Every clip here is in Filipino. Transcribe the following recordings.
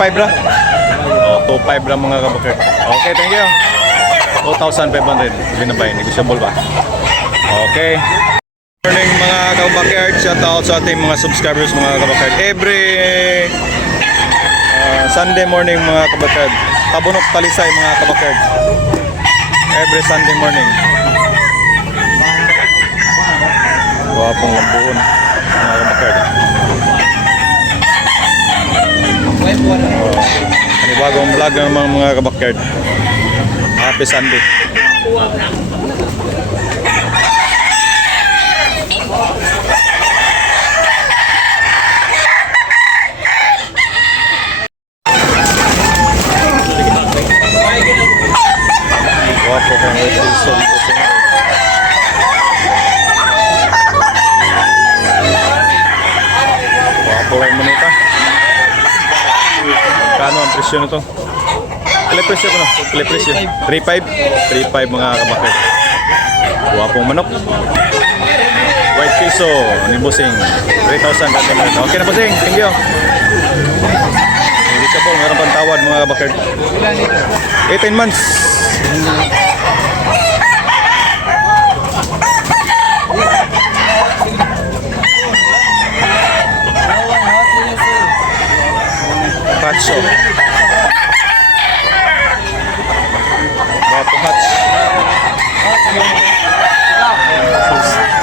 2.5 ra. Oh, 2.5 ra mga kabakard. Okay, thank you. 2,500 binabay, negotiable ba? Okay. Morning mga kabakard, shout out sa ating mga subscribers mga kabakard. Every Sunday morning mga kabakard, Tabunok Talisay mga kabakard. Every Sunday morning. Wapong lambuhon mga kabakard. Panibagong vlog naman mga kabakard. Happy Sunday. Wapo kang Wilson. Wapo kang manita. Kano ang presyo nito? Pila presyo ko no? Pila presyo? 3.5? 3.5 mga kabakard. Wapong manok. White piso ni Busing. 3,000. Okay na Busing. Thank you. Hindi siya po. Meron pang tawad mga kabakard. 18 months. Patso. Wapo hatch.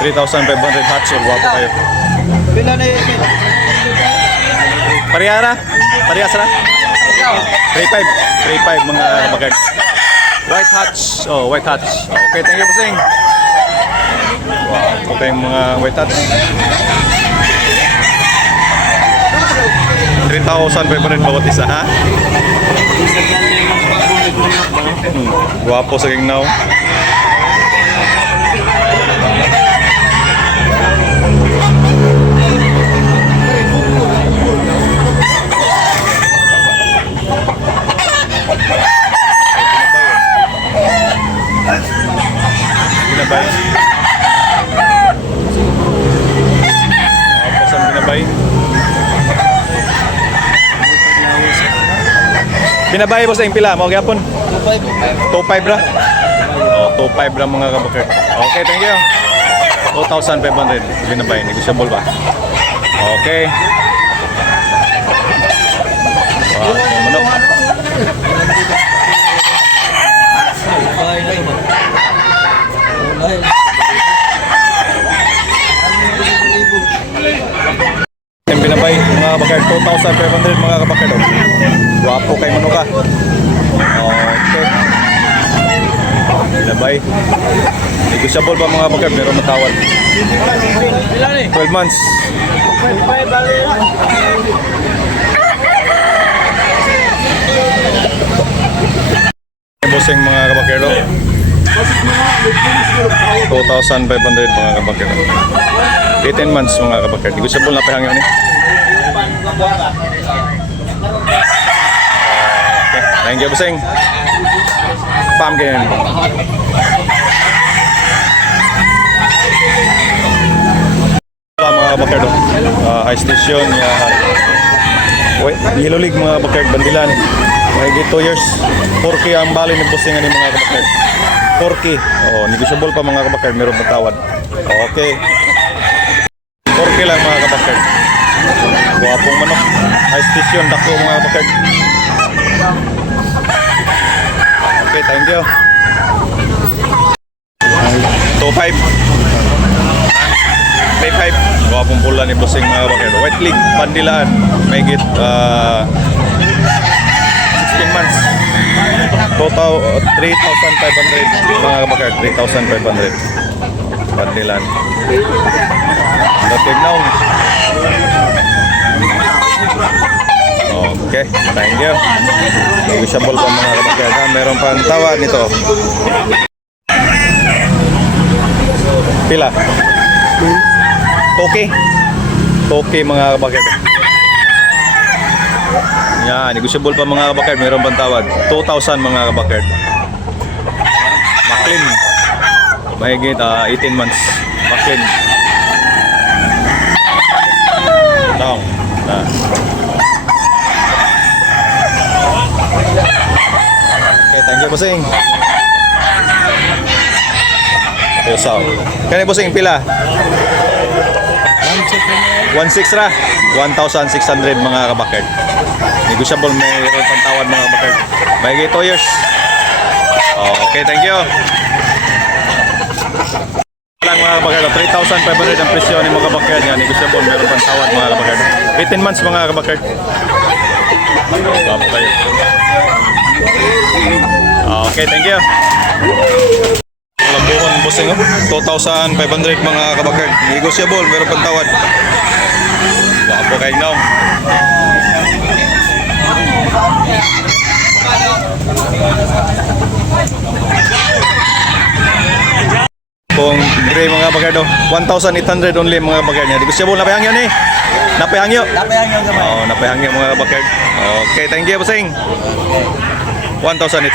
3,500 hatch. Wapo kayo. Parihara? Parihas na? 3.5. 3.5 mga kabakard. White hatch. Oh, white hatch. Okay, thank you Busing. Wow, okay mga white hatch. 3,500 bawat isa, ha? Guwapo sa gingnaw. Binabay. Guwapo sa binabay. Binabay mo sa impila, mo gyapon. 2.5 ra. Oh, 2.5 ra mga kabakard. Okay, thank you. 2,500 binabay, negotiable ba? Okay. Wow, manok. Yung binabay mga kabakard, 2,500 mga kabakard. Guwapo kay Manuka. Okay. Binabay. Negotiable ba mga kabakard? Meron matawad. 12 months. Busing mga kabakard. 2,500 mga kabakard. 18 months mga kabakard. Negotiable na pahangin ni. Okay, thank you Busing. Pumpkin. Mga kabakard. High station. Yellow League mga kabakard. Bandilan. Mahigit 2 years. 4K ang bali ni Busing ni mga kabakard. 4K. Oh, negotiable pa mga kabakard. Meron matawad. Okay. 4K lang mga kabakard. Guwapong manok. High station. Dako mga kabakard. Okay, thank you. 2.5. 3.5. Guwapong pula ni Busing mga kabakard. White League. Bandilaan. Mahigit 16 months. Total 3,500 mga kabakard. 3,500. Bandilaan. Dating now. Okay, thank you. Negotiable pa mga kabakard. Meron pang tawad nito. Pila? Okay. Okay mga kabakard. Yan, negotiable pa mga kabakard. Meron pang tawad. 2,000 mga kabakard. Maclean. Mahigit 18 months. Maclean. Down. bossing. Usaw. Kani bossing pila? 1.6 ra. 1,600 mga kabakard. Negotiable may pantawad mga kabakard. May 2 years. Okay, thank you. Lang mga kabakard, 3,500 ang presyo ni mga kabakard niya. Negotiable, meron pantawad mga kabakard. 18 months mga kabakard. Okay. Okay, thank you. Labuhan bossing 2,500 mga kabakard. Negotiable, meron pantawad. Wapo kay now. Kung gray mga bagado, 1,800 only mga bagad niya. Negotiable, napayangyo ni. Napayangyo. Napayangyo naman. Oh, napayangyo mga bagad. Okay, thank you bossing. 1,800.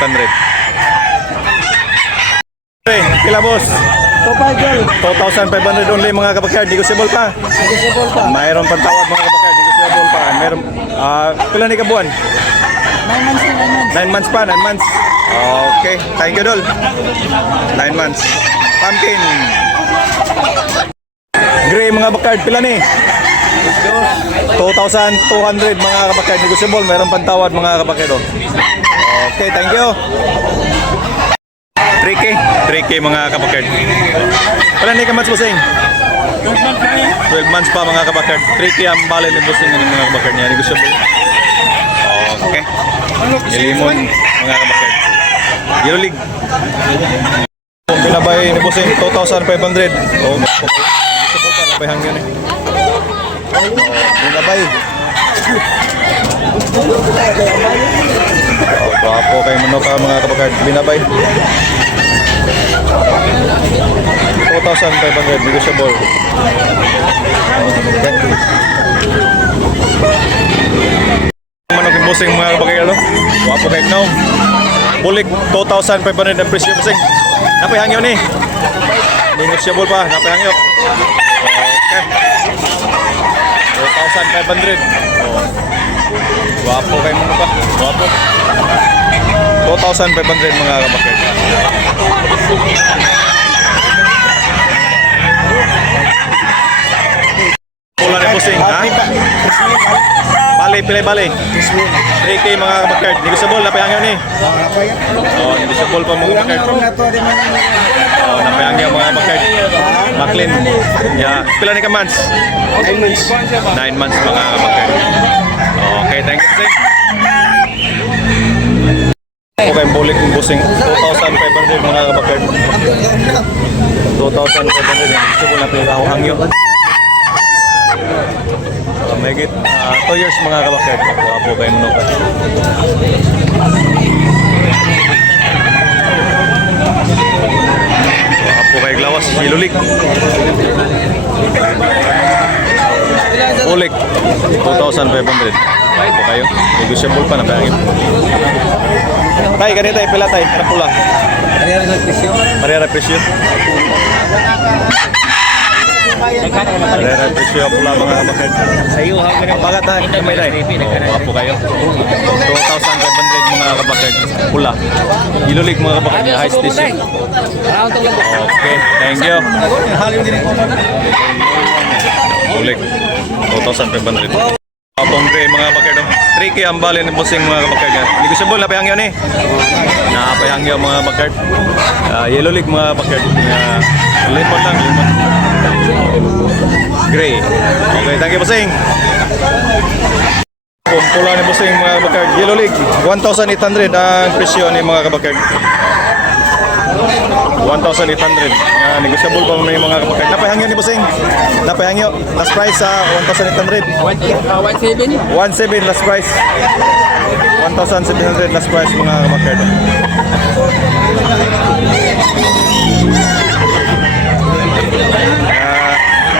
Okay, pila boss? 2,500 only mga kabakard. Negotiable pa. Negotiable pa. Mayroon pantawad mga kabakard. Negotiable pa. Mayroon pila ni kabuan? 9 months na 9 months. 9 months pa, 9 months. Okay, thank you dol. 9 months. Pumpkin. Gray mga bakard, pila ni? 2,200 mga kabakard. Negotiable, mayroon pantawad mga kabakard. Okay, thank you. 3K mga kabakard. Pila ni ka months bossing? 12 months pa mga kabakard. 3K ang bali ni bossing ng mga kabakard niya. Negotiable. Okay. Ilimon mga kabakard. Yellow League. Pinabay ni bossing 2,500. Oh, gusto pa nabay hangyan eh. Pinabay. Oh, guwapo kay Mano ka mga kabakard. Pinabay. 2,500 negotiable. Mano kay bossing mga kabakard. Guwapo kay now. Bulik 2,500 ang presyo bossing. Napayangyo ni. Negotiable pa, napayangyo. Okay. 2,500. Guwapo kay mo pa. Guwapo. 2,500 mga kabakard. Pula ni bossing, ha? Bali. 3K mga kabakard. Negotiable, napayangyo ni. Oh, negotiable pa mga kabakard. Oh, napayangyo mga kabakard. Maclean. Yeah. Pila ni ka months? 9 months. 9 months mga kabakard. Okay, thank you bossing. Okay, bulik ng bossing 2,500 mga kabakard. 2,500 yan. Negotiable na pinakahangyo. Megit 2 years mga kabakard. Wapo kayo mo ka. Wapo kayo glawas. Hilulik. Bulik 2,500. Wapo kayo. Negotiable pa na pangin. Tay, ganito tayo pila tayo. Kapula. Parehara presyo. Parehara presyo pula mga kabakard. Sayo ha ganyan. Bagat na, kamay tayo. Wapo kayo. 2,500 mga kabakard. Pula. Ilulik mga kabakard. High station. Okay, thank you. Bulik. 2,500. Abong gray mga kabakard. 3K ang bali ng bossing mga kabakard. Negotiable, napayangyo ni. Napayangyo mga kabakard. Yellow League mga kabakard. Lemon lang, lemon. Gray. Okay, thank you bossing. Kung pula ni bossing mga kabakard. Yellow League, 1,800 ang presyo ni mga kabakard. 1,800. Negotiable pa may mga kabakard. Napayangyo ni bossing. Napayangyo. Last price sa 1,800. 1,700 last price. 1,700 last price mga kabakard.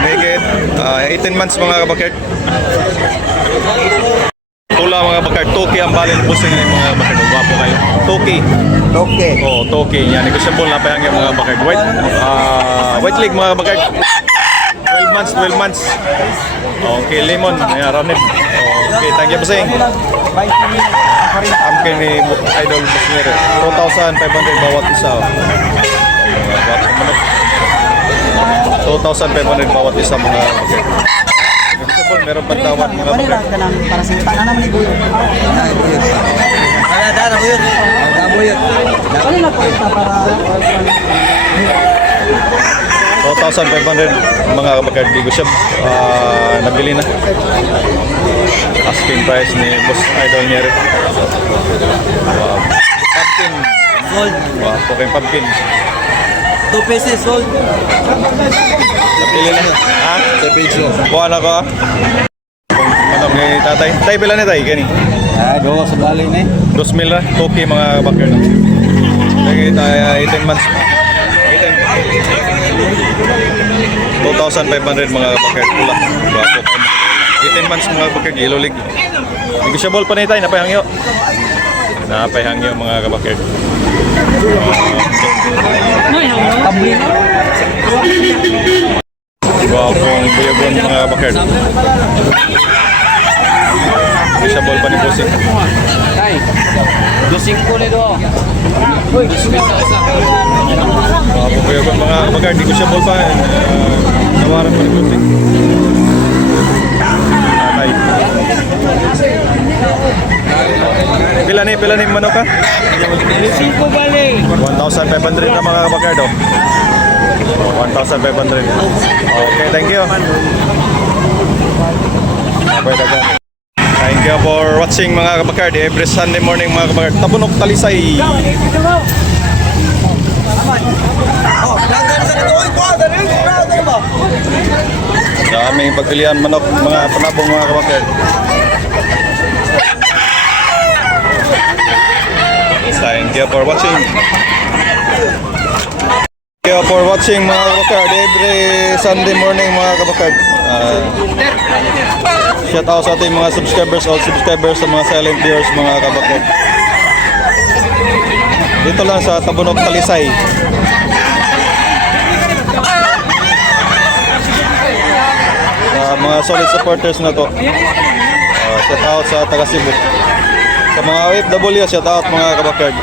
Make it 18 months mga kabakard. Pula mga kabakard. Toki ang bali ng bossing ng mga kabakard. Wapo kayo. Toki. Okay. Oh, Toki. Yan. Negotiable na payang yung mga kabakard. White League mga kabakard. 12 months, 12 months. Okay, lemon. Ayan, ranib. Okay, thank you, bossing. Pumpkin ni Idol Busnero. 2,500 bawat isa. Mga bawat manok. 2,500 bawat isa mga bakit. Vegetable, meron pang tawad mga bakit. Para sa ita na naman ni Buyot. Ada Buyot. Ada Buyot. Kali na po ita para 2,500 mga kabakard. Di ko siya nabili na. Asking price ni Boss Idol Nere. Pumpkin. sold. Wow, okay, pumpkin. 2 pieces sold. Napili na. Ha? Sa peso. Buwan ako. Manok ni tatay. Tay, pila na tay? Gani? Gawa sa balay na 2,000 na. Toki mga bakar na. Lagi tayo 18 months. 2,500 mga bakar. Pula. Bago kayo. 18 months mga bakar. Ilulig. Negotiable pa na tayo. Napayhangyo. Napayhangyo mga kabakar. Gwapong buyagon mga bakar. Negotiable pa ni Bossing. Ay, 2.5 nito. Gwapong buyagon mga bakar. Negotiable pa. Nawaran pa ni Bossing. Tatay. Pila ni manok ka? 5 bali. 1,500 na mga bakar do. 1,500. Okay, thank you. Okay, dagan. Thank you for watching mga kabakard. Every Sunday morning mga kabakard. Tabunok Talisay. Daming pagpilian manok mga panabong mga kabakard. Thank you for watching. Thank you for watching mga kabakard. Every Sunday morning mga kabakard. Shout out sa ating mga subscribers, all subscribers, sa mga silent viewers mga kabakard. Dito lang sa Tabunok Talisay. Sa mga solid supporters na to. Shout out sa taga Cebu. Sa mga OFW, shout out mga kabakard.